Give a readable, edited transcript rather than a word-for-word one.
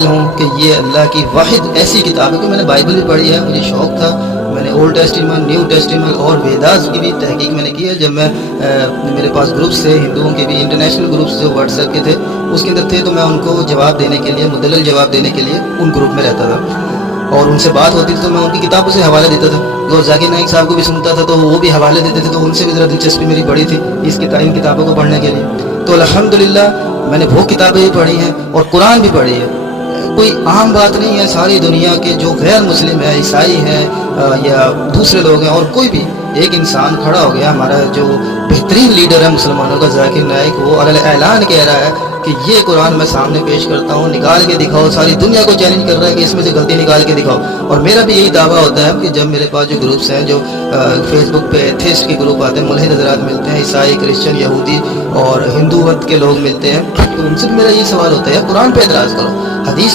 ہوں کہ یہ اللہ کی واحد ایسی کتاب ہے کہ میں نے بائبل بھی پڑھی ہے، مجھے شوق تھا، میں نے اولڈ ٹیسٹیمنٹ، نیو ٹیسٹیمنٹ اور ویداس کی بھی تحقیق میں نے کی ہے۔ جب میں میرے پاس گروپس تھے ہندوؤں کے بھی، انٹرنیشنل گروپس جو واٹس ایپ کے تھے اس کے اندر تھے، تو میں ان کو جواب دینے کے لیے، مدلل جواب دینے کے لیے ان گروپ میں رہتا تھا، اور ان سے بات ہوتی تھی تو میں ان کی کتابوں سے حوالے دیتا تھا۔ اور ذاکر نائک صاحب کو بھی سنتا تھا تو وہ بھی حوالے دیتے تھے، تو ان سے بھی ذرا دلچسپی میری بڑی تھی ان کتابوں کو پڑھنے کے لیے۔ تو الحمدللہ میں نے وہ کتابیں بھی پڑھی ہیں اور قرآن بھی پڑھی ہے۔ کوئی عام بات نہیں ہے، ساری دنیا کے جو غیر مسلم ہے، عیسائی ہیں یا دوسرے لوگ ہیں، اور کوئی بھی ایک انسان کھڑا ہو گیا، ہمارا جو بہترین لیڈر ہے مسلمانوں کا ذاکر نائک، وہ علیہ اعلان کہہ رہا ہے کہ یہ قرآن میں سامنے پیش کرتا ہوں، نکال کے دکھاؤ، ساری دنیا کو چیلنج کر رہا ہے کہ اس میں سے غلطی نکال کے دکھاؤ۔ اور میرا بھی یہی دعویٰ ہوتا ہے کہ جب میرے پاس جو گروپس ہیں، جو فیس بک پہ ایتھیسٹ کے گروپ آتے ہیں، ملحد حضرات ملتے ہیں، عیسائی، کرسچن، یہودی اور ہندو مت کے لوگ ملتے ہیں، تو ان سے بھی میرا یہ سوال ہوتا ہے قرآن پہ اعتراض کرو، حدیث